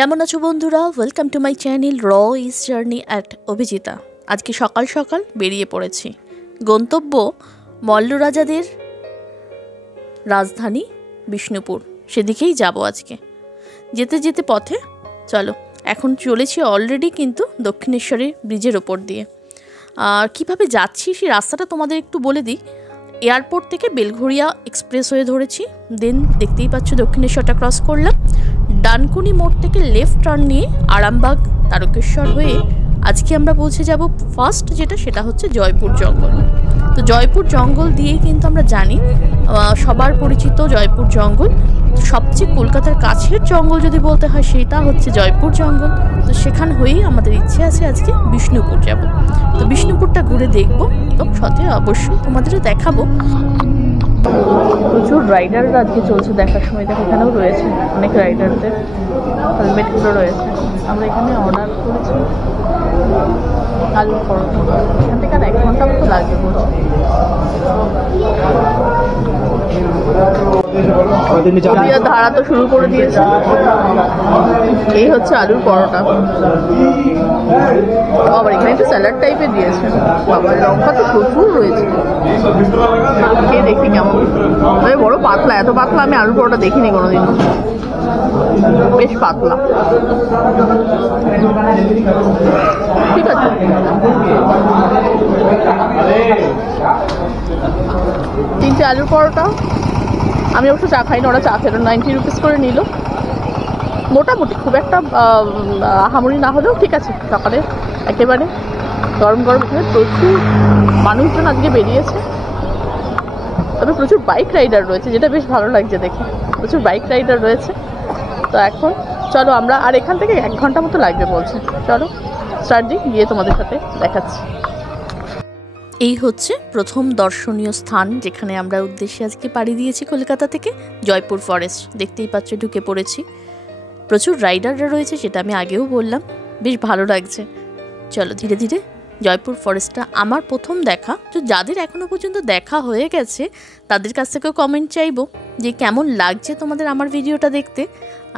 কেমন আছো বন্ধুরা? ওয়েলকাম টু মাই চ্যানেল র ইজ জার্নি অ্যাট অভিজিতা। আজকে সকাল সকাল বেরিয়ে পড়েছি। গন্তব্য মল্লরাজাদের রাজধানী বিষ্ণুপুর, সেদিকেই যাব আজকে। যেতে যেতে পথে চলো, এখন চলেছি অলরেডি কিন্তু দক্ষিণেশ্বরী ব্রিজের ওপর দিয়ে। আর কীভাবে যাচ্ছি সেই রাস্তাটা তোমাদের একটু বলে দিই। এয়ারপোর্ট থেকে বেলঘরিয়া এক্সপ্রেসওয়ে ধরেছি, দেন দেখতেই পাচ্ছ দক্ষিণেশ্বরটা ক্রস করলাম। ডানকুনি মোড় থেকে লেফট টার্ন নিয়ে আরামবাগ তারকেশ্বর হয়ে আজকে আমরা পৌঁছে যাব ফার্স্ট যেটা, সেটা হচ্ছে জয়পুর জঙ্গল। তো জয়পুর জঙ্গল দিয়েই কিন্তু আমরা জানি, সবার পরিচিত জয়পুর জঙ্গল। সবচেয়ে কলকাতার কাছের জঙ্গল যদি বলতে হয় সেটা হচ্ছে জয়পুর জঙ্গল। তো সেখান হয়েই আমাদের ইচ্ছে আছে আজকে বিষ্ণুপুর যাব। তো বিষ্ণুপুরটা ঘুরে দেখবো এবং সাথে অবশ্যই তোমাদেরও দেখাবো। প্রচুর রাইডাররা আজকে চলছে দেখার সময়। দেখো এখানেও রয়েছে অনেক রাইডারদের হেলমেটগুলো রয়েছে। আমরা এখানে অর্ডার করেছি আলুর পরোটা। এখান থেকে আর 1 ঘন্টা মতো লাগবে বলছে। ধারা তো শুরু করে দিয়েছে। এই হচ্ছে আলুর পরোটা। আবার এখানে একটু স্যালাড টাইপের দিয়েছে। বাবার লঙ্কা তো প্রচুর রয়েছে। খেয়ে দেখি কেমন। তবে বড় পাতলা, এত পাতলা আমি আলুর পরোটা দেখিনি কোনোদিনও। বেশ পাতলা, ঠিক আছে। 3টে আলুর পরোটা। আমি অবশ্য চা খাই না, ওরা চা খেলো। 90 রুপিস করে নিল। মোটামুটি খুব একটা হামুড়ি না হলেও ঠিক আছে। সকালে একেবারে গরম গরম। এখানে প্রচুর মানুষজন আজকে বেরিয়েছে, তবে প্রচুর বাইক রাইডার রয়েছে, যেটা বেশ ভালো লাগছে দেখে। প্রচুর বাইক রাইডার রয়েছে। তো এখন চলো আমরা, আর এখান থেকে 1 ঘন্টা মতো লাগবে বলছে। চলো স্টার্ট দিই, গিয়ে তোমাদের সাথে দেখাচ্ছি। এই হচ্ছে প্রথম দর্শনীয় স্থান যেখানে আমরা উদ্দেশ্যে আজকে পাড়ি দিয়েছি কলকাতা থেকে, জয়পুর ফরেস্ট। দেখতেই পাচ্ছ ঢুকে পড়েছি। প্রচুর রাইডাররা রয়েছে, সেটা আমি আগেও বললাম। বেশ ভালো লাগছে। চলো ধীরে ধীরে। জয়পুর ফরেস্টটা আমার প্রথম দেখা। তো যাদের এখনও পর্যন্ত দেখা হয়ে গেছে তাদের কাছ থেকেও কমেন্ট চাইবো যে কেমন লাগছে তোমাদের আমার ভিডিওটা দেখতে,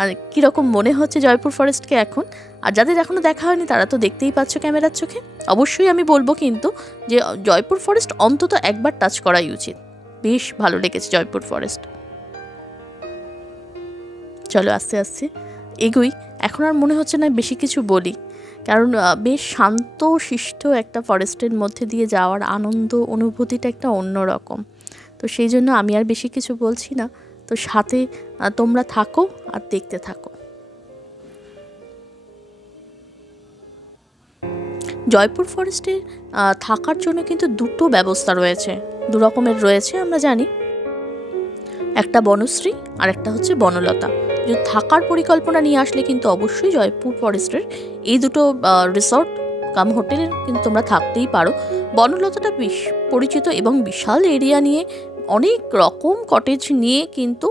আর কীরকম মনে হচ্ছে জয়পুর ফরেস্টকে এখন। আর যাদের এখনও দেখা হয়নি তারা তো দেখতেই পাচ্ছ ক্যামেরার চোখে। অবশ্যই আমি বলবো কিন্তু যে জয়পুর ফরেস্ট অন্তত একবার টাচ করাই উচিত। বেশ ভালো লেগেছে জয়পুর ফরেস্ট। চলো আস্তে আস্তে এগোই। এখন আর মনে হচ্ছে না বেশি কিছু বলি, কারণ বেশ শান্ত শিষ্ট একটা ফরেস্টের মধ্যে দিয়ে যাওয়ার আনন্দ অনুভূতিটা একটা অন্যরকম। তো সেই জন্য আমি আর বেশি কিছু বলছি না। তো সাথে তোমরা থাকো আর দেখতে থাকো। জয়পুর ফরেস্টে থাকার জন্য কিন্তু 2টো ব্যবস্থা রয়েছে, 2 রকমের রয়েছে আমরা জানি। একটা বনশ্রী আর একটা হচ্ছে বনলতা। যদি থাকার পরিকল্পনা নিয়ে আসলে কিন্তু অবশ্যই জয়পুর ফরেস্টের এই 2টো রিসর্ট কাম হোটেলে কিন্তু তোমরা থাকতেই পারো। বনলতাটা বেশ পরিচিত এবং বিশাল এরিয়া নিয়ে অনেক রকম কটেজ নিয়ে কিন্তু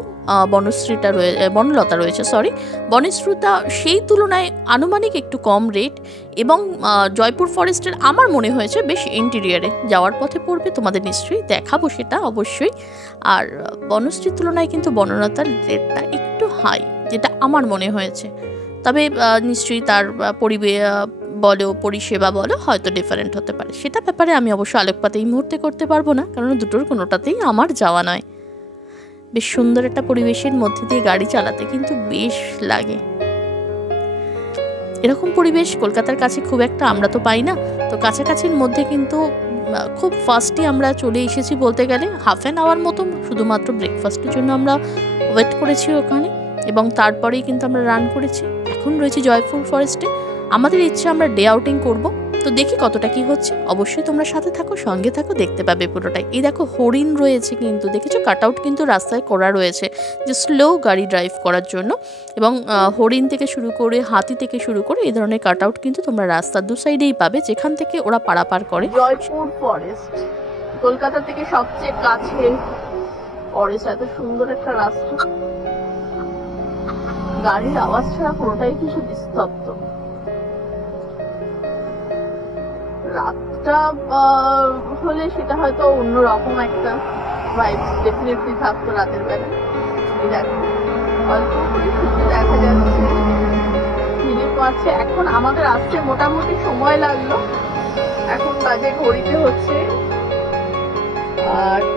বনলতা রয়েছে। বনশ্রীটা সেই তুলনায় আনুমানিক একটু কম রেট, এবং জয়পুর ফরেস্টের আমার মনে হয়েছে বেশ ইন্টেরিয়ারে যাওয়ার পথে পড়বে, তোমাদের নিশ্চয়ই দেখাবো সেটা অবশ্যই। আর বনশ্রীর তুলনায় কিন্তু বনলতার রেটটা একটু হাই, যেটা আমার মনে হয়েছে। তবে নিশ্চয়ই তার পরিষেবা বলো হয়তো ডিফারেন্ট হতে পারে। সেটা ব্যাপারে আমি অবশ্য আলোকপাত এই মুহূর্তে করতে পারবো না, কারণ 2টোর কোনোটাতেই আমার যাওয়া নয়। বেশ সুন্দর একটা পরিবেশের মধ্যে দিয়ে গাড়ি চালাতে কিন্তু বেশ লাগে। এরকম পরিবেশ কলকাতার কাছে খুব একটা আমরা তো পাই না। তো কাছাকাছির মধ্যে কিন্তু খুব ফাস্টই আমরা চলে এসেছি বলতে গেলে। 1/2 hour মতো শুধুমাত্র ব্রেকফাস্টের জন্য আমরা ওয়েট করেছি ওখানে, এবং তারপরেই কিন্তু আমরা রান করেছি। এখন রয়েছে জয়পুর ফরেস্টে। আমাদের ইচ্ছে আমরা ডে আউটিং করব। তো দেখি কতটা কি হচ্ছে। অবশ্যই তোমরা সাথে থাকো, সঙ্গে থাকো, দেখতে পাবে পুরোটাই। এই দেখো হরিণ রয়েছে কিন্তু, দেখেছো কাট আউট কিন্তু রাস্তায় করা রয়েছে যে স্লো গাড়ি ড্রাইভ করার জন্য। এবং হরিণ থেকে শুরু করে হাতি থেকে শুরু করে এই ধরনের কাট আউট কিন্তু তোমরা রাস্তার 2 সাইডেই পাবে, যেখান থেকে ওরা পারাপার করে। জয়পুর ফরেস্ট কলকাতা থেকে সবচেয়ে কাছে ফরেস্ট। এত সুন্দর একটা রাস্তা, গাড়ির আওয়াজ ছাড়া পুরোটাই কিছু নিস্তব্ধ। রাতটা হলে সেটা হয়তো অন্যরকম একটা ভাইবস ডেফিনেটলি থাকতো রাতের বেলা। দেখো অল্প করে সূর্য দেখা যাচ্ছে, আছে। এখন আমাদের আসতে মোটামুটি সময় লাগলো, এখন বাজে ঘড়িতে হচ্ছে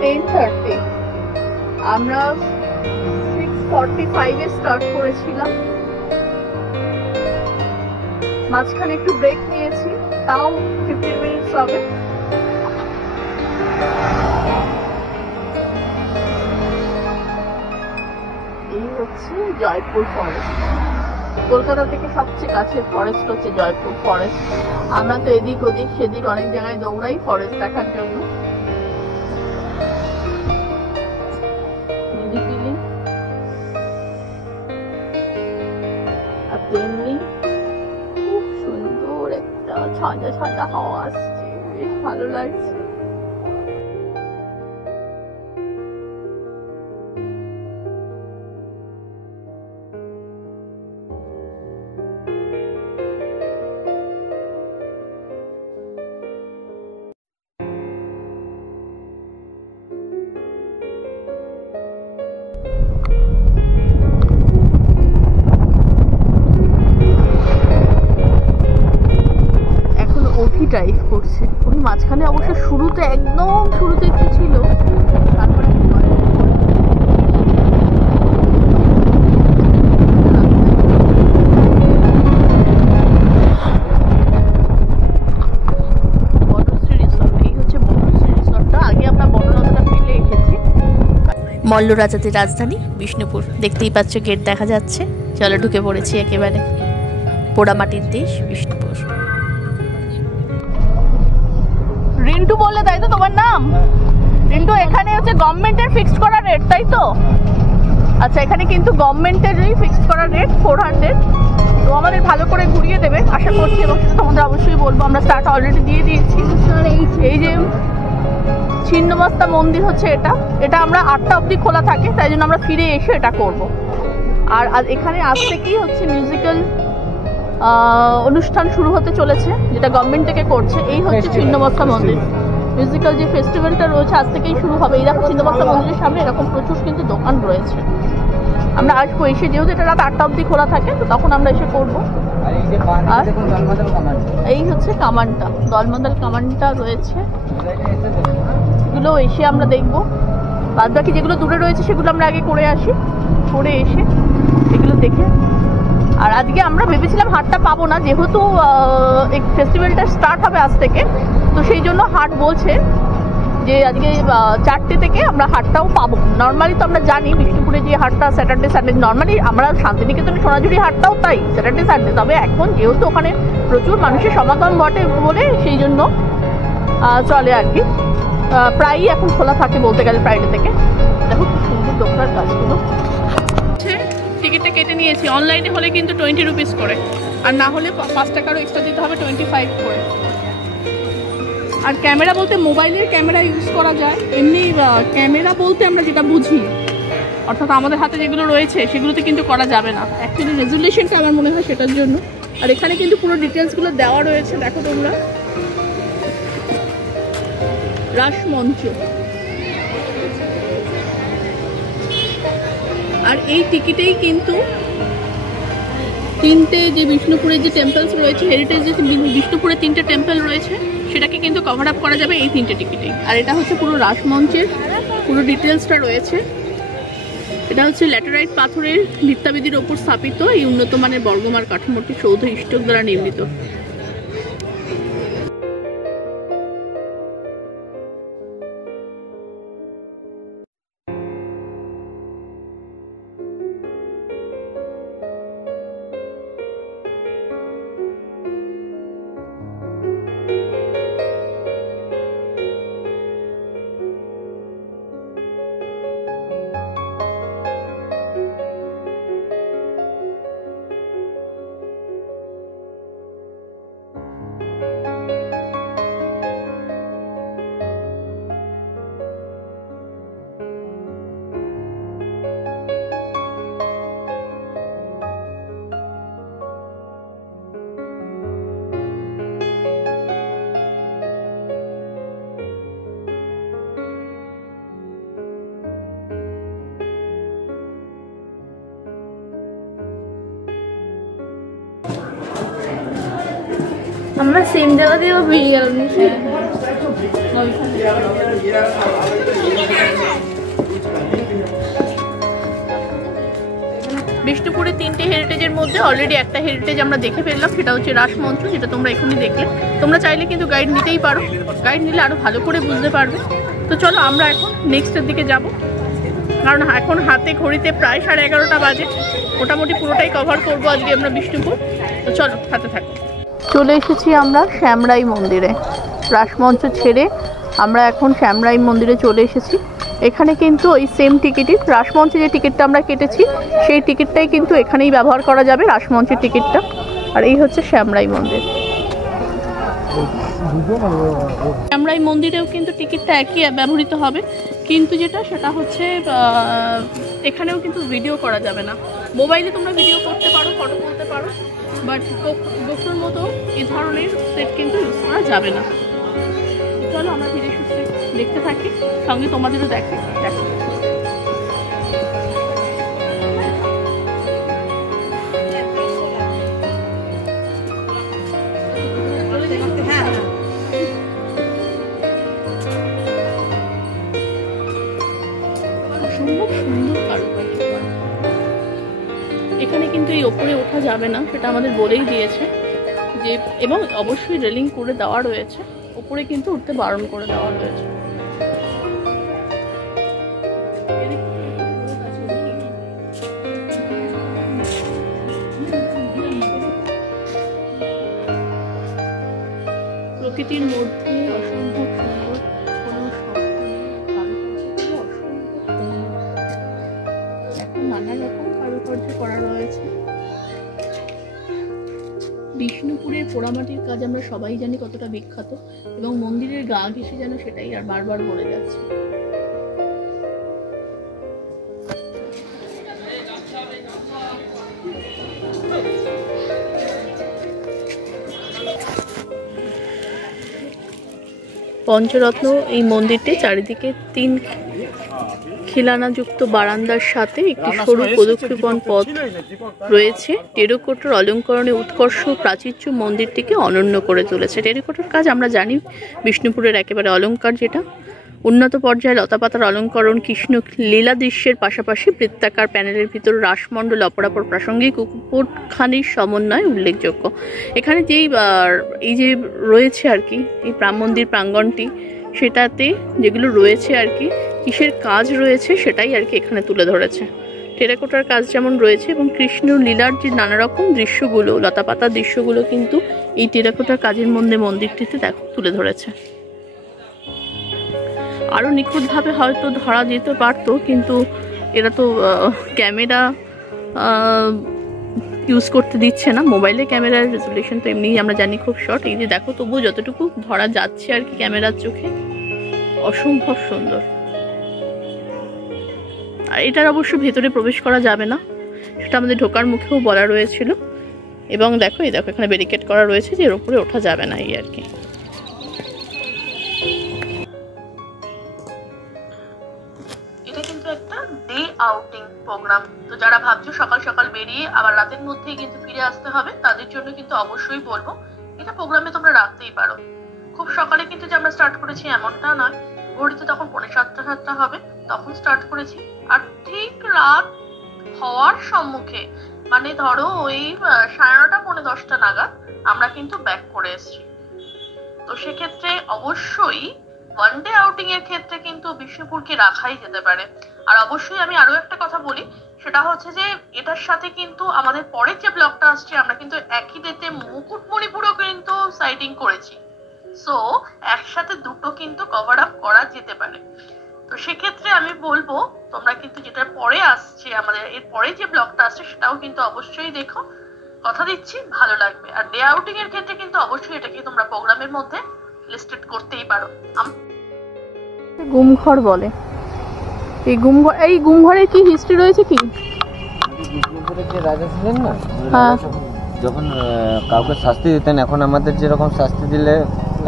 10:30। আমরা 6:45 স্টার্ট করেছিলাম, মাঝখানে একটু ব্রেক নিয়েছি, তাও 15 মিনিটস হবে। এই হচ্ছে জয়পুর ফরেস্ট। কলকাতা থেকে সবচেয়ে কাছে ফরেস্ট হচ্ছে জয়পুর ফরেস্ট। আমরা তো এদিক ওদিক সেদিক অনেক জায়গায় দৌড়াই ফরেস্ট দেখার জন্য। আর তেমনি খুব সুন্দর একটা ঠান্ডা ঠান্ডা হাওয়া আসছে, বেশ ভালো লাগছে। ড্রাইভ করছে ওই মাঝখানে, অবশ্য শুরুতে একদম শুরুতে একটু ছিল, তারপরে বনশ্রী রিসর্ট। এই হচ্ছে বনশ্রী রিসর্টটা, আগে আমরা বনলতাটা ফেলে এসেছি। মল্ল রাজাদের রাজধানী বিষ্ণুপুর, দেখতেই পাচ্ছ গেট দেখা যাচ্ছে। চলো ঢুকে পড়েছি একেবারে। পোড়ামাটির দেশ বিষ্ণুপুর। রিন্টু বললে তাই তো তোমার নাম? রিন্টু, এখানে হচ্ছে গভর্নমেন্টের ফিক্সড করা রেট, তাই তো? আচ্ছা, এখানে কিন্তু গভর্নমেন্টেরই ফিক্সড করা রেট 400। তো আমাদের ভালো করে ঘুরিয়ে দেবে আশা করছি, এবং সেটা তোমাদের অবশ্যই বলবো। আমরা স্টার্ট অলরেডি দিয়ে দিয়েছি। এই যে ছিন্নমস্তা মন্দির হচ্ছে এটা, এটা আমরা 8টা অবধি খোলা থাকে, তাই জন্য আমরা ফিরে এসে এটা করব। আর এখানে আজ থেকেই হচ্ছে মিউজিক্যাল অনুষ্ঠান শুরু হতে চলেছে, যেটা গভর্নমেন্ট থেকে করছে। এই হচ্ছে ছিন্নমস্তা মন্দির, মিউজিক্যাল যে ফেস্টিভ্যালটা রয়েছে আজ থেকেই শুরু হবে। এই দেখো ছিন্নমস্তা মন্দিরের সামনে এরকম প্রচুর কিন্তু দোকান রয়েছে। আমরা আসবো এসে, যেহেতু এটা রাত 8টা অবধি খোলা থাকে, তো তখন আমরা এসে করবো। আর এই হচ্ছে কামানটা, দলমাদল কামানটা রয়েছে, এগুলো এসে আমরা দেখবো। বাদ বাকি যেগুলো দূরে রয়েছে সেগুলো আমরা আগে করে আসি, করে এসে এগুলো দেখে। আর আজকে আমরা ভেবেছিলাম হাটটা পাবো না, যেহেতু এই ফেস্টিভ্যালটা স্টার্ট হবে আজ থেকে, তো সেই জন্য হাট বলছে যে আজকে 4টে থেকে আমরা হাটটাও পাবো। নর্মালি তো আমরা জানি বিষ্ণুপুরে যে হাটটা স্যাটারডে সানডে, নর্মালি আমরা শান্তিনিকেতনে সোনাঝুরি হাটটাও তাই স্যাটারডে সানডে। তবে এখন যেহেতু ওখানে প্রচুর মানুষের সমাগম ঘটে বলে সেই জন্য চলে আর কি, প্রায়ই এখন খোলা থাকে বলতে গেলে ফ্রাইডে থেকে। দেখো খুব সুন্দর দোকানের কাজগুলো। টিকিটটা কেটে নিয়েছি, অনলাইনে হলে কিন্তু 20 রুপিস করে, আর না হলে 5 টাকারও এক্সট্রা দিতে হবে, 25 করে। আর ক্যামেরা বলতে মোবাইলের ক্যামেরা ইউজ করা যায়, এমনি ক্যামেরা বলতে আমরা যেটা বুঝি, অর্থাৎ আমাদের হাতে যেগুলো রয়েছে সেগুলোতে কিন্তু করা যাবে না। অ্যাকচুয়ালি রেজুলেশনটা আমার মনে হয় সেটার জন্য। আর এখানে কিন্তু পুরো ডিটেলসগুলো দেওয়া রয়েছে, দেখো তোমরা। রাসমঞ্চ, আর এই টিকিটেই কিন্তু 3টে যে বিষ্ণুপুরের যে টেম্পলস রয়েছে, হেরিটেজ যে বিষ্ণুপুরে 3টে টেম্পল রয়েছে, সেটাকে কিন্তু কভার আপ করা যাবে এই 3টে টিকিটেই। আর এটা হচ্ছে পুরো রাসমঞ্চের পুরো ডিটেলসটা রয়েছে। এটা হচ্ছে ল্যাটেরাইট পাথরের ভিত্তাবিধির ওপর স্থাপিত এই উন্নত মানের বর্গমার কাঠামোটি সৌধ ইষ্টক দ্বারা নির্মিত। আমরা সেম জায়গা দিয়েও বেরিয়ে গেলাম। বিষ্ণুপুরে 3টে হেরিটেজের মধ্যে অলরেডি একটা হেরিটেজ আমরা দেখে ফেললাম, সেটা হচ্ছে রাসমঞ্চ, যেটা তোমরা এখনই দেখলে। তোমরা চাইলে কিন্তু গাইড নিতেই পারো, গাইড নিলে আরও ভালো করে বুঝতে পারবে। তো চলো আমরা এখন নেক্সটের দিকে যাব, কারণ এখন হাতে ঘড়িতে প্রায় 11:30 বাজে। মোটামুটি পুরোটাই কভার করবো আজকে আমরা বিষ্ণুপুর। তো চলো হাতে থাকো। চলে এসেছি আমরা শ্যামরাই মন্দিরে। রাসমঞ্চ ছেড়ে আমরা এখন শ্যামরাই মন্দিরে চলে এসেছি। এখানে কিন্তু ওই সেম টিকিটই, রাসমঞ্চে যে টিকিটটা আমরা কেটেছি সেই টিকিটটাই কিন্তু এখানেই ব্যবহার করা যাবে, রাসমঞ্চের টিকিটটা। আর এই হচ্ছে শ্যামরাই মন্দির। শ্যামরাই মন্দিরেও কিন্তু টিকিটটা একই ব্যবহৃত হবে, কিন্তু সেটা হচ্ছে এখানেও কিন্তু ভিডিও করা যাবে না। মোবাইলে তোমরা ভিডিও করতে পারো, ফটো তুলতে পারো, বাট গোপ্রোর মতো এই ধরনের সেট কিন্তু ইউজ করা যাবে না। চলো আমরা ধীরে সুস্থে দেখতে থাকি, সঙ্গে তোমাদেরও দেখো। অসম্ভব সুন্দর কারুকার্য। এখানে কিন্তু এই ওপরে ওঠা যাবে না, সেটা আমাদের বলেই দিয়েছে যে, এবং অবশ্যই রেলিং করে দেওয়া রয়েছে, উপরে কিন্তু উঠতে বারণ করে দেওয়া রয়েছে। প্রকৃতির মধ্যে অসম্ভব সুন্দর, কোনো এখন নানা রকম কারুকার্য করা রয়েছে। বিষ্ণুপুরের পোড়ামাটির কাজ আমরা সবাই জানি কতটা বিখ্যাত, এবং মন্দিরের গা ঘেঁষে যেন সেটাই আর বারবার বলে যাচ্ছে। পঞ্চরত্ন এই মন্দিরটি চারিদিকে 3 খিলানাযুক্ত বারান্দার সাথে একটি সরু প্রদক্ষিণ পথ রয়েছে। টেরাকোটার অলঙ্করণে উৎকর্ষ প্রাচীর্য মন্দিরটিকে অনন্য করে তুলেছে। টেরাকোটার কাজ আমরা জানি বিষ্ণুপুরের একেবারে অলঙ্কার, যেটা উন্নত পর্যায়ে লতাপাতার অলঙ্করণ, কৃষ্ণ লীলা দৃশ্যের পাশাপাশি বৃত্তাকার প্যানেলের ভিতর রাসমণ্ডল অপরাপর প্রাসঙ্গিক উপখানির সমন্বয় উল্লেখযোগ্য। এখানে এই যে রয়েছে আর কি এই মন্দির প্রাঙ্গণটি, সেটাতে যেগুলো রয়েছে আর কি কিসের কাজ রয়েছে সেটাই আর কি এখানে তুলে ধরেছে। টেরাকোটার কাজ যেমন রয়েছে, এবং কৃষ্ণ লীলার যে নানা রকম দৃশ্যগুলো, লতাপাতার দৃশ্যগুলো কিন্তু এই টেরাকোটার কাজের মধ্যে মন্দিরটিতে দেখো তুলে ধরেছে। আরও নিখুঁতভাবে হয়তো ধরা যেতে পারতো, কিন্তু এরা তো ক্যামেরা ইউজ করতে দিচ্ছে না। মোবাইলে ক্যামেরার রেজুলেশন তো এমনিই আমরা জানি খুব শর্ট। এই যে দেখো, তবুও যতটুকু ধরা যাচ্ছে আর কি ক্যামেরার চোখে, অসম্ভব সুন্দর। আর এটার অবশ্য ভেতরে প্রবেশ করা যাবে না, সেটা আমাদের ঢোকার মুখেও বলা রয়েছিল। এবং দেখো এখানে ব্যারিকেড করা রয়েছে যে এর উপরে ওঠা যাবে না, এই আর কি। এটা কিন্তু একটা ডে আউটিং প্রোগ্রাম, তো যারা ভাবছো সকাল সকাল বেরিয়ে আবার রাতের মধ্যেই কিন্তু ফিরে আসতে হবে, তাদের জন্য কিন্তু অবশ্যই বলবো এটা প্রোগ্রামে তোমরা রাখতেই পারো। খুব সকালে কিন্তু যে আমরা স্টার্ট করেছি এমনটা নয়, ঘড়িতে তখন 7:45 হবে, তখন স্টার্ট করেছি। আর ঠিক রাত হওয়ার সম্মুখে, মানে ধরো ওই 9:30 পৌনে 10টা নাগাদ আমরা কিন্তু ব্যাক করে এসেছি। তো সেক্ষেত্রে অবশ্যই ওয়ান ডে আউটিং এর ক্ষেত্রে কিন্তু বিষ্ণুপুরকে রাখাই যেতে পারে। আর অবশ্যই আমি আরো একটা কথা বলি, সেটা হচ্ছে যে এটার সাথে কিন্তু আমাদের পরের যে ব্লগটা আসছে, আমরা কিন্তু একই ডেতে মুকুটমণিপুরও কিন্তু সাইটিং করেছি। সো একসাথে দুটো কিন্তু কভার আপ করা যেতে পারে। তো সেক্ষেত্রে আমি বলবো তোমরা কিন্তু যেটা পরে আসছে, আমাদের এর পরে যে ব্লগটা আসছে সেটাও কিন্তু অবশ্যই দেখো, কথা দিচ্ছি ভালো লাগবে। আর ডে আউটিং এর ক্ষেত্রে কিন্তু অবশ্যই এটাকে তোমরা প্রোগ্রামের মধ্যে লিস্টেড করতেই পারো। গুমঘর বলে, এই গুমঘরের কি হিস্ট্রি রয়েছে কি? বিষ্ণুপুরের যে রাজা ছিলেন না, হ্যাঁ, যখন কাউকে শাস্তি দিতেন, এখন আমাদের যেরকম শাস্তি দিলে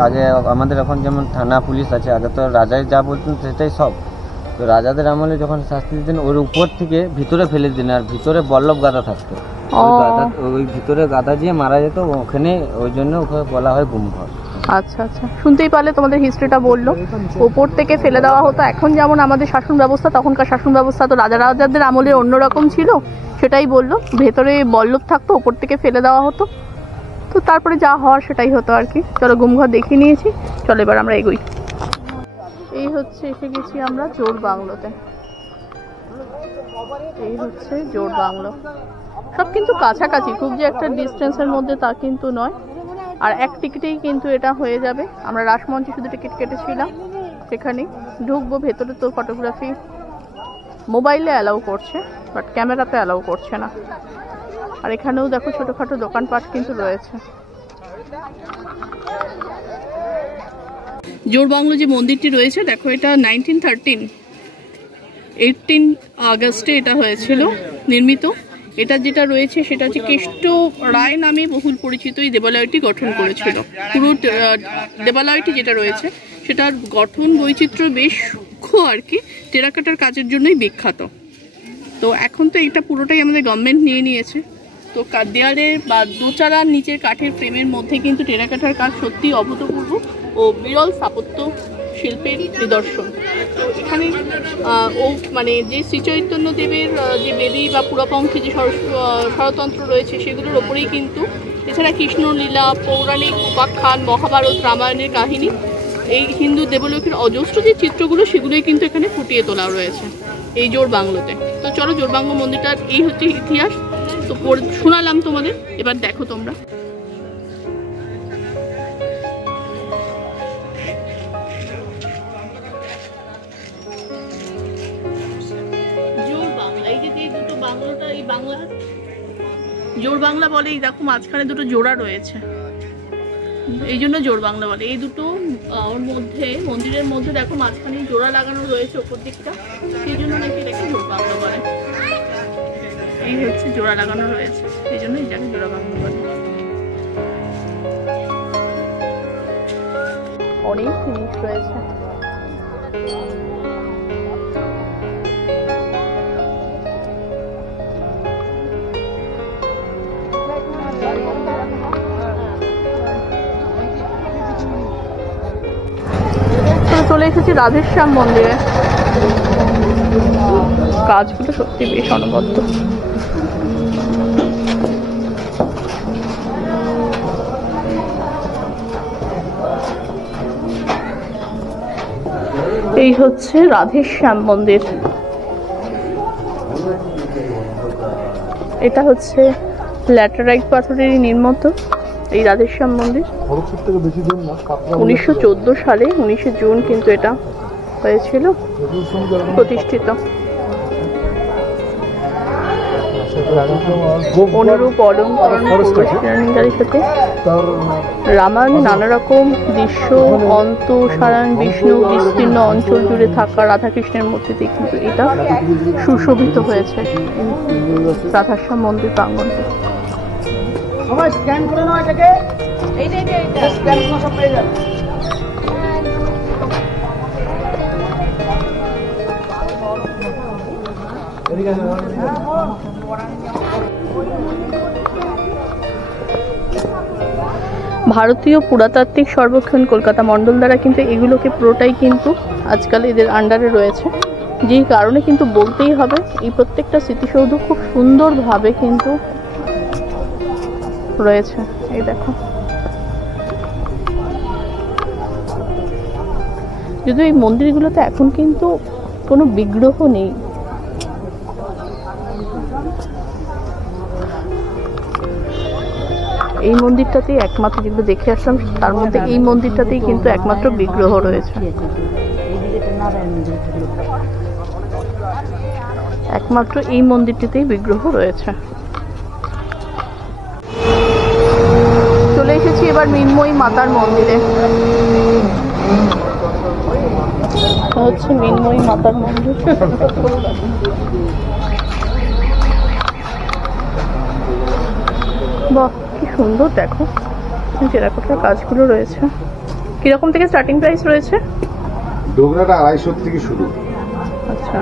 আগে আমাদের এখন যেমন থানা পুলিশ আছে, আগে তো রাজাই যা বলতেন সেটাই সব। তো রাজাদের আমলে যখন শাস্তি দিতেন, ওর উপর থেকে ভিতরে ফেলে দিতেন, আর ভিতরে বল্লভ গাদা থাকতো। ওই ভিতরে গাদা দিয়ে মারা যেত, ওখানে ওই জন্য ওকে বলা হয় গুমঘর। আচ্ছা আচ্ছা, শুনতেই পারলে তোমাদের হিস্ট্রিটা বললো। ওপর থেকে ফেলে দেওয়া হতো। এখন যেমন আমাদের শাসন ব্যবস্থা, তখনকার শাসন ব্যবস্থা তো রাজাদের আমলে অন্যরকম ছিল, সেটাই বললো। ভেতরে বল্লভ থাকতো, ওপর থেকে ফেলে দেওয়া হতো, তো তারপরে যা হওয়ার সেটাই হতো আর কি। চলো গুমঘর দেখিয়ে নিয়েছি, চলো এবার আমরা এগোই। এই হচ্ছে এসে গেছি আমরা জোর বাংলোতে। এই হচ্ছে জোর বাংলো। সব কিন্তু কাছাকাছি, খুব যে একটা ডিস্টেন্সের মধ্যে তা কিন্তু নয়। আর এক টিকিটেই কিন্তু এটা হয়ে যাবে। আমরা রাসমঞ্চে শুধু টিকিট কেটেছিলাম, সেখানেই ঢুকবো। ভেতরে তো ফটোগ্রাফি মোবাইলে অ্যালাউ করছে, বাট ক্যামেরাতে অ্যালাউ করছে না। আর এখানেও দেখো ছোটোখাটো দোকানপাট কিন্তু রয়েছে। জোর বাংলো যে মন্দিরটি রয়েছে দেখো, এটা 18 আগস্টে এটা হয়েছিল নির্মিত। এটা যেটা রয়েছে সেটা হচ্ছে কেষ্ট রায় নামে বহুল পরিচিত এই দেবালয়টি গঠন করেছিল। পুরো দেবালয়টি যেটা রয়েছে সেটার গঠন বৈচিত্র্য বেশ সূক্ষ্ম আর কি, টেরাকোটার কাজের জন্যই বিখ্যাত। তো এখন তো এটা পুরোটাই আমাদের গভর্নমেন্ট নিয়ে নিয়েছে। তো দেয়ালে বা দোচালার নিচের কাঠের ফ্রেমের মধ্যে কিন্তু টেরাকোটার কাজ সত্যি অভূতপূর্ব ও বিরল স্থাপত্য শিল্পের নিদর্শন। তো এখানে ও মানে যে শ্রীচৈতন্য দেবের যে বেদী বা পুরাপঙ্খী যে ষড়যন্ত্র রয়েছে সেগুলোর ওপরেই কিন্তু, এছাড়া কৃষ্ণলীলা, পৌরাণিক উপাখ্যান, মহাভারত, রামায়ণের কাহিনী, এই হিন্দু দেবলোকের অজস্র যে চিত্রগুলো সেগুলোই কিন্তু এখানে ফুটিয়ে তোলা রয়েছে এই জোর বাংলোতে। তো চলো, জোর বাংলো মন্দিরটার এই হচ্ছে ইতিহাস। তো শোনালাম তোমাদের, এবার দেখো তোমরা। জোর বাংলা বলে, এই দেখো মাঝখানে দুটো জোড়া রয়েছে, এই জন্য জোর বাংলা বলে। এই দুটো ওর মধ্যে, মন্দিরের মধ্যে দেখো মাঝখানে জোড়া লাগানো রয়েছে ওপর দিকটা, সেই জন্য নাকি এটাকে জোর বাংলা বলে। এই হচ্ছে জোড়া লাগানো রয়েছে, সেই জন্য এটাকে জোড়া বাংলা বলে। অনেক জিনিস রয়েছে। চলে এসেছি রাধেশ্যাম মন্দিরে। কাজগুলো সত্যি বেশ অনবদ্য। এই হচ্ছে রাধেশ্যাম মন্দির। এটা হচ্ছে ল্যাটেরাইট পাথরেরই নির্মিত এই রাধেশ্যাম মন্দির। 1914 সালে 19শে জুন কিন্তু এটা হয়েছিল প্রতিষ্ঠিত। অনুরূপ অলঙ্করণের সাথে রামায়ণে নানা রকম দৃশ্য, অন্তঃসারায়ণ বিষ্ণু বিস্তীর্ণ অঞ্চল জুড়ে থাকা রাধাকৃষ্ণের মূর্তিতে কিন্তু এটা সুশোভিত হয়েছে রাধাশ্যাম মন্দির প্রাঙ্গণটি। ভারতীয় পুরাতাত্ত্বিক সর্বেক্ষণ কলকাতা মণ্ডল দ্বারা কিন্তু এগুলোকে পুরোটাই কিন্তু আজকাল এদের আন্ডারে রয়েছে, যেই কারণে কিন্তু বলতেই হবে এই প্রত্যেকটা স্মৃতিসৌধ খুব সুন্দরভাবে কিন্তু রয়েছে। এই দেখো, যদিও এই মন্দিরগুলোতে এখন কিন্তু কোনো বিগ্রহ নেই। এই মন্দিরটাতেই একমাত্র, যেগুলো দেখে আসলাম তার মধ্যে এই মন্দিরটাতেই কিন্তু একমাত্র বিগ্রহ রয়েছে। একমাত্র এই মন্দিরটিতেই বিগ্রহ রয়েছে। চলে এসেছি এবার মৃন্ময়ী মাতার মন্দিরে। হচ্ছে মৃন্ময়ী মাতার মন্দির। বাহ, কি সুন্দর দেখো টেরাকোটার কাজগুলো রয়েছে। কিরকম থেকে স্টার্টিং প্রাইস রয়েছে? ডোগরাটা 250 থেকে শুরু। আচ্ছা,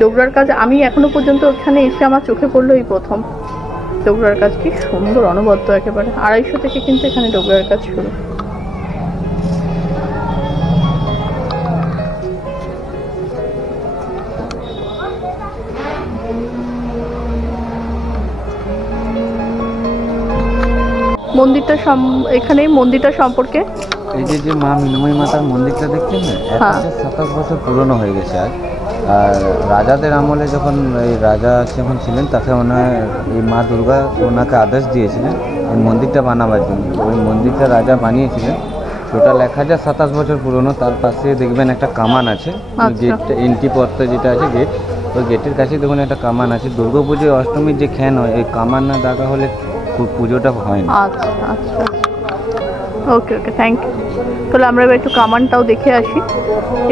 ডোগরার কাজ আমি এখনো পর্যন্ত ওখানে এসে আমার চোখে পড়লো এই প্রথম। ডোগরার কাজ কি সুন্দর, অনবদ্য একেবারে। 250 থেকে কিন্তু এখানে ডোগরার কাজ শুরু। মন্দিরটা এখানে মন্দিরটা সম্পর্কে এই যে মা মিনময়ী মাতার মন্দিরটা দেখছেন না, 27 বছর পুরনো হয়ে গেছে আজ। আর রাজাদের আমলে যখন এই রাজা যখন ছিলেন তাকে ওনার এই মা দুর্গা ওনাকে আদেশ দিয়েছিলেন এই মন্দিরটা বানাবার জন্য। ওই মন্দিরটা রাজা বানিয়েছিলেন। টোটাল 1027 বছর পুরনো। তার পাশে দেখবেন একটা কামান আছে, গেটটা এন্ট্রি পথটা যেটা আছে গেট, ওই গেটের কাছে দেখুন একটা কামান আছে। দুর্গা পুজোয় অষ্টমীর যে খ্যান হয়, এই কামান না দাগা হলে পুজোটা হয় না। আচ্ছা আচ্ছা, ওকে ওকে, থ্যাংক ইউ। তাহলে আমরা এবার একটু কামানটাও দেখে আসি।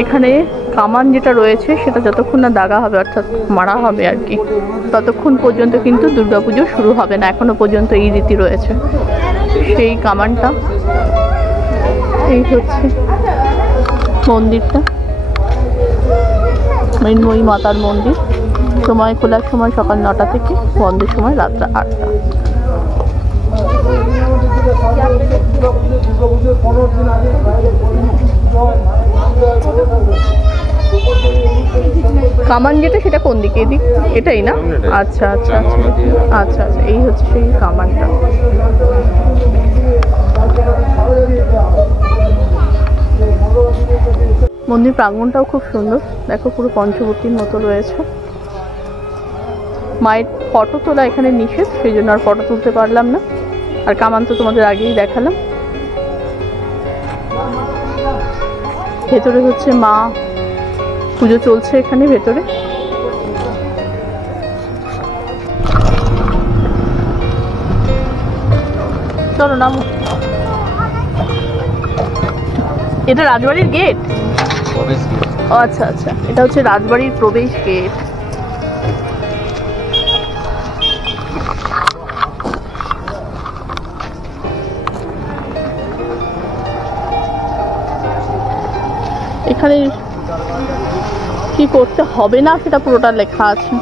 এখানে কামান যেটা রয়েছে সেটা যতক্ষণ না দাগা হবে, অর্থাৎ মারা হবে আর কি, ততক্ষণ পর্যন্ত কিন্তু দুর্গাপুজো শুরু হবে না। এখনো পর্যন্ত এই রীতি রয়েছে। সেই কামানটা, এই হচ্ছে মন্দিরটা, মৃন্ময়ী মাতার মন্দির। সময় খোলার সময় সকাল 9টা থেকে, বন্ধের সময় রাত্র 8টা। কামান যেটা সেটা কোন দিকে? এদিক, এটাই না? আচ্ছা আচ্ছা আচ্ছা আচ্ছা আচ্ছা, এই হচ্ছে সেই কামানটা। মন্দির প্রাঙ্গণটাও খুব সুন্দর, দেখো পুরো পঞ্চবটির মতো রয়েছে। মায়ের ফটো তোলা এখানে নিষেধ, সেই জন্য আর ফটো তুলতে পারলাম না। আর কামান তো তোমাদের আগেই দেখালাম। ভেতরে হচ্ছে মা পুজো চলছে এখানে ভেতরে। চলো নামো। এটা রাজবাড়ির গেট? ও আচ্ছা আচ্ছা, এটা হচ্ছে রাজবাড়ির প্রবেশ গেট। এখানে কি করতে হবে না সেটা পুরোটা লেখা আছে।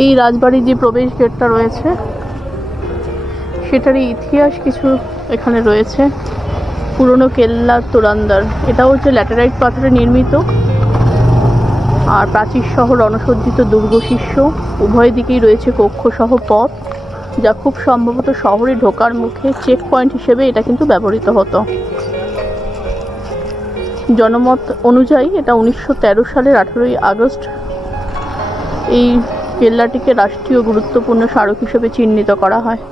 এই রাজবাড়ির যে প্রবেশ গেটটা রয়েছে সেটারই ইতিহাস কিছু এখানে রয়েছে। পুরনো কেল্লা তোরান্দার, এটা হচ্ছে ল্যাটেরাইট পাথরে নির্মিত আর প্রাচীর সহ রণসজ্জিত দুর্গ শীর্ষ। উভয় দিকেই রয়েছে কক্ষসহ পথ, যা খুব সম্ভবত শহরে ঢোকার মুখে চেক পয়েন্ট হিসেবে এটা কিন্তু ব্যবহৃত হতো। জনমত অনুযায়ী এটা 1913 সালের 18ই আগস্ট এই কেল্লাটিকে রাষ্ট্রীয় গুরুত্বপূর্ণ স্মারক হিসেবে চিহ্নিত করা হয়।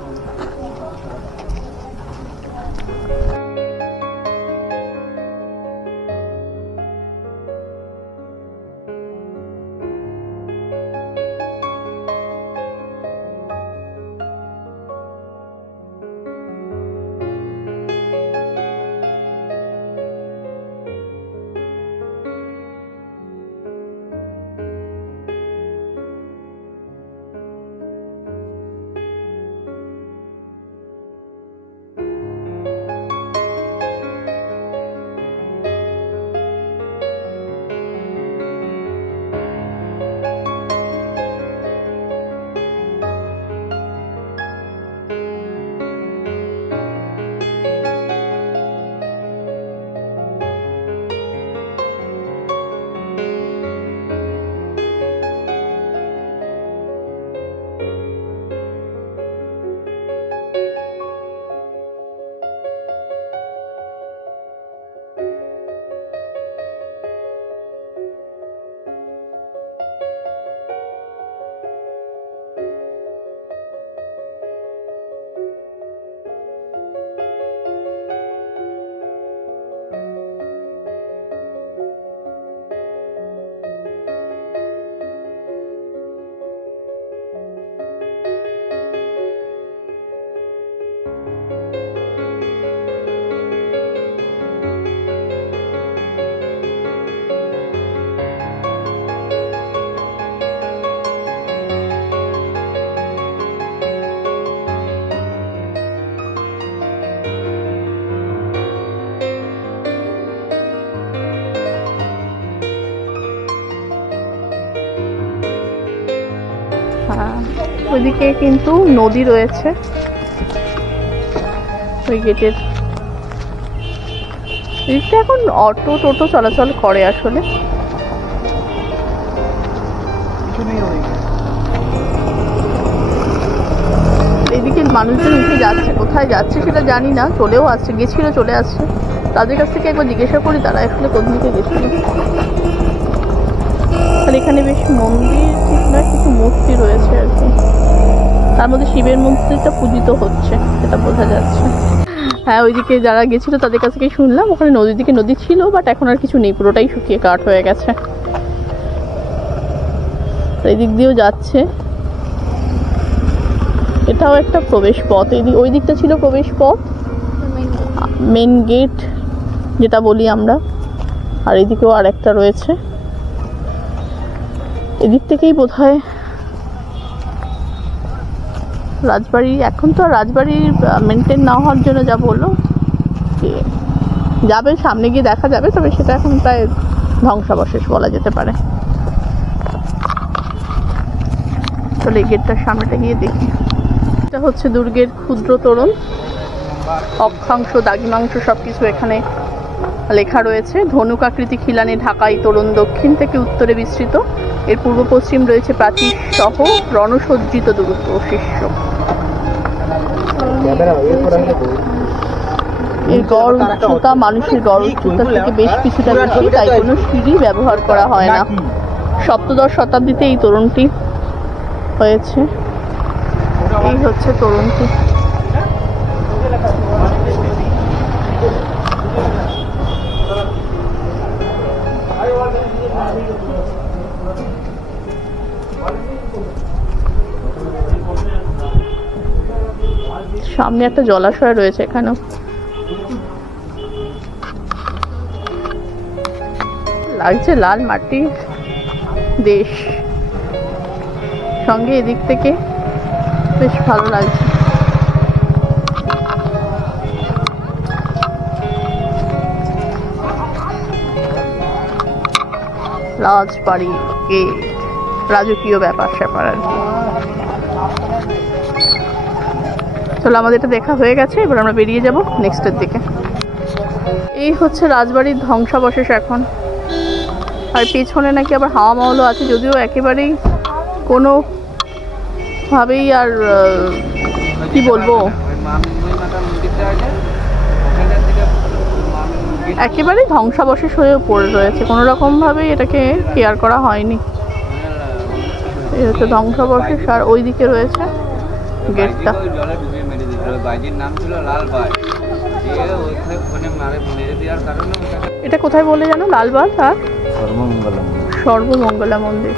ওইদিকে কিন্তু নদী রয়েছে, ওই গেটের এদিকটা এখন অটো টোটো চলাচল করে আসলে। এইদিকে মানুষজন উঠে যাচ্ছে, কোথায় যাচ্ছে সেটা জানি না, চলেও আসছে, গেছিল চলে আসছে। তাদের কাছ থেকে একবার জিজ্ঞাসা করি তারা আসলে কোন দিকে গেছিল। আর এখানে বেশ মন্দির ঠিক নয়, কিছু মূর্তি রয়েছে আর কি, তার মধ্যে শিবের মন্দিরটা পূজিত হচ্ছে সেটা বোঝা যাচ্ছে। হ্যাঁ, ওইদিকে যারা গেছিল তাদের কাছ থেকে শুনলাম ওখানে নদীর দিকে নদী ছিল, বাট এখন আর কিছু নেই, পুরোটাই শুকিয়ে কাঠ হয়ে গেছে। এই দিক দিয়েও যাচ্ছে, এটাও একটা প্রবেশ পথ। ওই দিকটা ছিল প্রবেশ পথ, মেন গেট যেটা বলি আমরা, আর এদিকেও আর একটা রয়েছে। এদিক থেকেই বোধহয় রাজবাড়ি, এখন তো আর রাজবাড়ির মেনটেন না হওয়ার জন্য যা বললো যাবে, সামনে গিয়ে দেখা যাবে, তবে সেটা এখন প্রায় ধ্বংসাবশেষ বলা যেতে পারে। তাহলে এই গেটটার সামনেটা গিয়ে দেখি। এটা হচ্ছে দুর্গের ক্ষুদ্র তোরণ, অক্ষাংশ দ্রাঘিমাংশ সব কিছু এখানে লেখা রয়েছে। ধনুক আকৃতি খিলানে ঢাকা এই তোরণ দক্ষিণ থেকে উত্তরে বিস্তৃত, এর পূর্ব পশ্চিম রয়েছে প্রাচীর সহ রণসজ্জিত দুর্গ শিষ্য। এর গড় উচ্চতা মানুষের গড় উচ্চতা থেকে বেশ কিছুটা বেশি, তাই কোনো সিঁড়ি ব্যবহার করা হয় না। সপ্তদশ শতাব্দীতে এই তোরণটি হয়েছে। এই হচ্ছে তোরণটি। সামনে একটা জলাশয় রয়েছে এখানেও। লাগছে লাল মাটির দেশ, সঙ্গে এদিক থেকে বেশ ভালো লাগছে। রাজবাড়ি গেট, রাজকীয় ব্যাপার স্যাপার আর কি। চলো, আমাদের এটা দেখা হয়ে গেছে, এবার আমরা বেরিয়ে যাব নেক্সটের দিকে। এই হচ্ছে রাজবাড়ির ধ্বংসাবশেষ এখন, আর পেছনে নাকি আবার হাওয়া মহলও আছে, যদিও একেবারেই কোনো ভাবেই আর কি বলবো, একেবারেই ধ্বংসাবশেষ হয়ে পড়ে রয়েছে, কোনো রকমভাবেই এটাকে কেয়ার করা হয়নি। এই হচ্ছে ধ্বংসাবশেষ, আর ওই দিকে রয়েছে গেটটা। এটা কোথায় বলে জানো? লালবাগ আর সর্বমঙ্গলা মন্দির।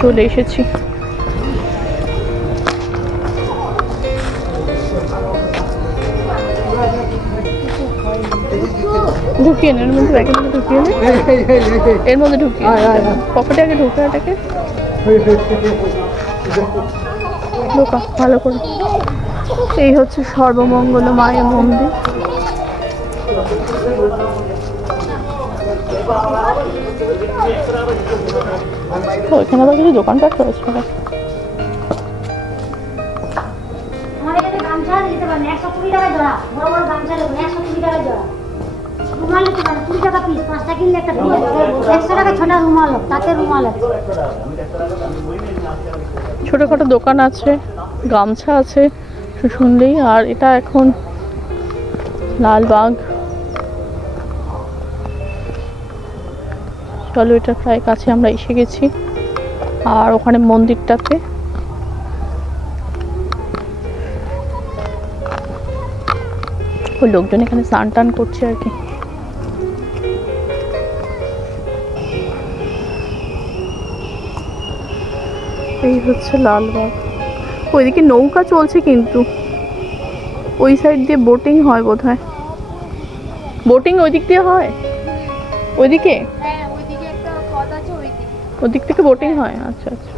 চলে এসেছি। ঢুকিয়ে এর মধ্যে, ব্যাগের মধ্যে ঢুকিয়ে এর মধ্যে ঢুকিয়ে পকেটে আগে ঢুকে এটাকে ঢোকা ভালো করে। এই হচ্ছে সর্বমঙ্গল মায়ের মন্দির। ওইখানে আবার কিছু দোকানপাট রয়েছে। ছোটখাটো দোকান আছে, গামছা আছে শুনলেই। আর এটা এখন লালবাগ। চলো, এটা প্রায় কাছে আমরা এসে গেছি। আর ওখানে মন্দিরটাতে ওই লোকজন এখানে স্নান টান করছে আর কি। এই হচ্ছে লালবাগ। ওইদিকে নৌকা চলছে, কিন্তু ওই সাইড দিয়ে বোটিং হয় বোধহয়। বোটিং ওই দিক দিয়ে হয়, ওইদিকে ওদিক থেকে বোটিং হয়। আচ্ছা আচ্ছা,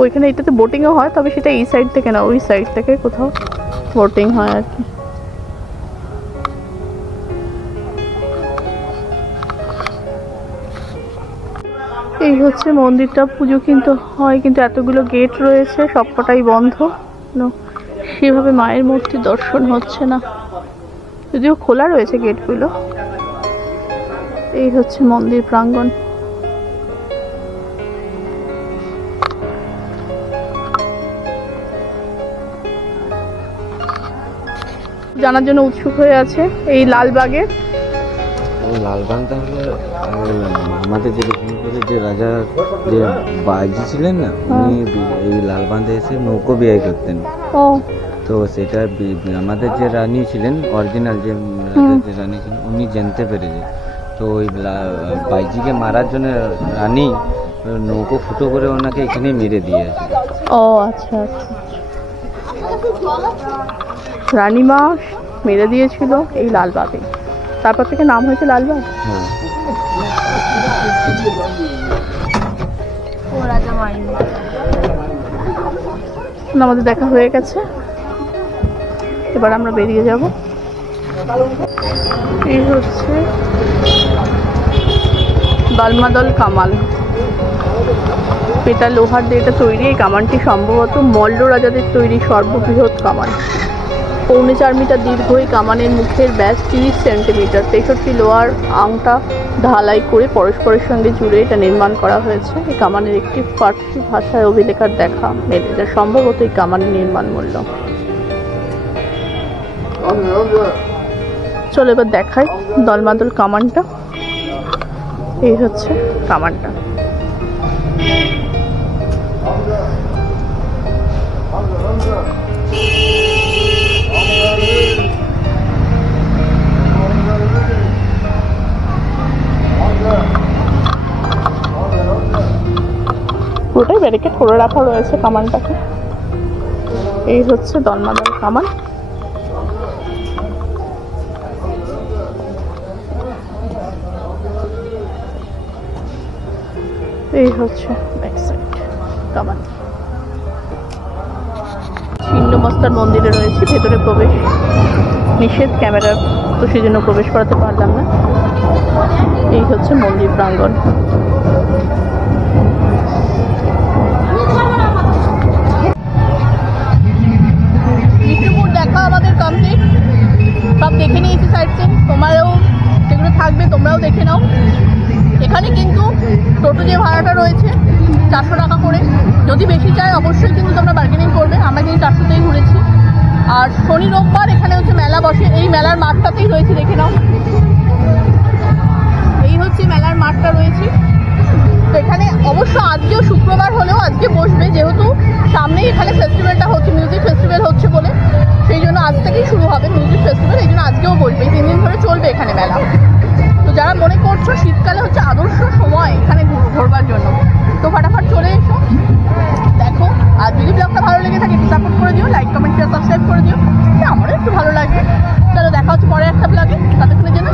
ওইখানে এটাতে বোটিংও হয়, তবে সেটা এই সাইড থেকে না, ওই সাইড থেকে কোথাও বোটিং হয় আর কি। এই হচ্ছে মন্দিরটা, পুজো কিন্তু হয় কিন্তু এতগুলো গেট রয়েছে, সবকটাই বন্ধ। সেভাবে মায়ের মূর্তি দর্শন হচ্ছে না, যদিও খোলা রয়েছে গেটগুলো। এই হচ্ছে মন্দির প্রাঙ্গণ। জানার জন্য উৎসুক হয়ে আছে এই লালবাগে। লালবাগটা হলো আমাদের যে বিষ্ণুপুরের যে রাজা যে বাইজি ছিলেন না, উনি এই লালবাঁধে এসে নৌকো বিয়ে করতেন। ও, তো সেটা আমাদের যে রানী ছিলেন, অরিজিনাল যে রাজার যে রানী ছিলেন, উনি জানতে পেরেছে। তো ওই বাইজিকে মারার জন্য রানী নৌকো ফুটো করে ওনাকে এখানে মেরে দিয়েছে। ও আচ্ছা আচ্ছা, রানীমা মেরে দিয়েছিল এই লালবাগে, তারপর থেকে নাম হয়েছে লালবাগ। হ্যাঁ, আমাদের দেখা হয়ে গেছে, এবার আমরা বেরিয়ে যাব। এই হচ্ছে দলমাদল কামান। এটা লোহার দিয়ে এটা তৈরি। এই কামানটি সম্ভবত মল্ল রাজাদের তৈরি সর্ববৃহৎ কামান। 4.25 মিটার দীর্ঘ এই কামানের মুখের ব্যাস 30 সেন্টিমিটার। 63 লোহার আংটা ঢালাই করে পরস্পরের সঙ্গে জুড়ে এটা নির্মাণ করা হয়েছে। এই কামানের একটি ফার্সি ভাষায় অভিলেখার দেখা মেলে, যা সম্ভবত এই কামানের নির্মাণ মূল্য। চলো এবার দেখাই দলমাদল কামানটা। এই হচ্ছে কামানটা। পুরোটাই ব্যারিকেড করে রাখা রয়েছে কামানটাকে। এই হচ্ছে দলমাদল কামান। এই হচ্ছে ব্যাক সাইড কামান। ছিন্নমস্তার মন্দিরে রয়েছে, ভেতরে প্রবেশ নিষেধ, ক্যামেরার তো সেই জন্য প্রবেশ করাতে পারলাম না। এই হচ্ছে মন্দির প্রাঙ্গণ। বিষ্ণুপুর দেখা আমাদের কমপ্লিট, সব দেখে নিয়েছি সাইড সিন। তোমারও যেগুলো থাকবে তোমরাও দেখে নাও। এখানে কিন্তু টোটো যে ভাড়াটা রয়েছে 400 টাকা করে, যদি বেশি চাই অবশ্যই কিন্তু তোমরা বার্গেনিং করবে। আমরা কিন্তু 400তেই ঘুরেছি। আর শনি রোববার এখানে হচ্ছে মেলা বসে, এই মেলার মাঠটাতেই রয়েছে, দেখে নাও। এই হচ্ছে মেলার মাঠটা রয়েছে। তো এখানে অবশ্য আজকেও শুক্রবার হলেও আজকে বসবে, যেহেতু সামনেই এখানে ফেস্টিভ্যালটা হচ্ছে, মিউজিক ফেস্টিভ্যাল হচ্ছে বলে, সেই জন্য আজ থেকেই শুরু হবে মিউজিক ফেস্টিভ্যাল। এই জন্য আজকেও বসবে, 3 দিন ধরে চলবে এখানে মেলা। তো যারা মনে করছো শীতকালে হচ্ছে আদর্শ সময় এখানে ঘোরবার জন্য, তো ফাটাফাট চলে এসো, দেখো। আর যদি ব্লগটা ভালো লেগে থাকে একটু সাপোর্ট করে দিও, লাইক কমেন্ট শেয়ার সাবস্ক্রাইব করে দিও, আমারও একটু ভালো লাগে। চলো দেখা হচ্ছে পরে একটা ব্লগে, ততক্ষণের জন্য